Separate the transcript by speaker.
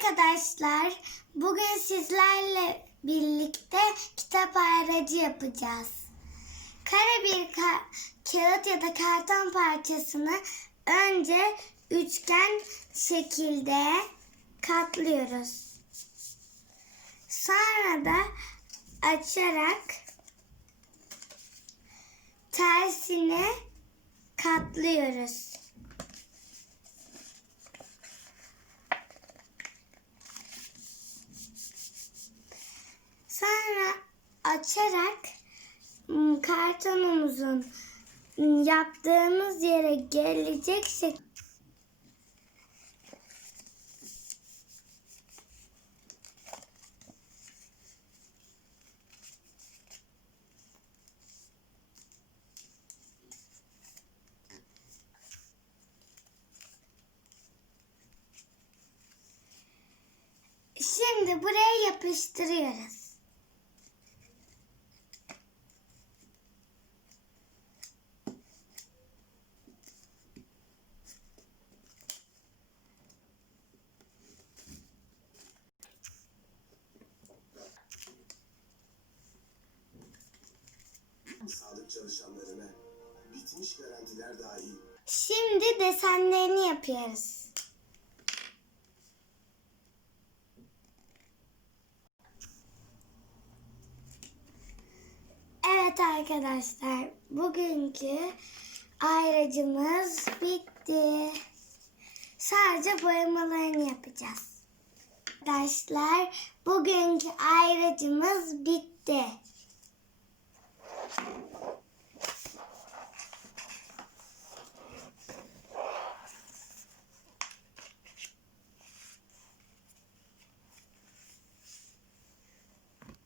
Speaker 1: arkadaşlar. Bugün sizlerle birlikte kitap ayracı yapacağız. Kare bir ka- kağıt ya da karton parçasını önce üçgen şekilde katlıyoruz. Sonra da açarak tersine katlıyoruz. Sonra açarak kartonumuzun yaptığımız yere gelecek şey Şimdi buraya yapıştırıyoruz.
Speaker 2: Sağlık çalışanlarına bitmiş garantiler dahil
Speaker 1: Şimdi desenlerini yapıyoruz. Evet arkadaşlar, bugünkü ayracımız bitti. Sadece boyamalarını yapacağız. Arkadaşlar, bugünkü ayracımız bitti.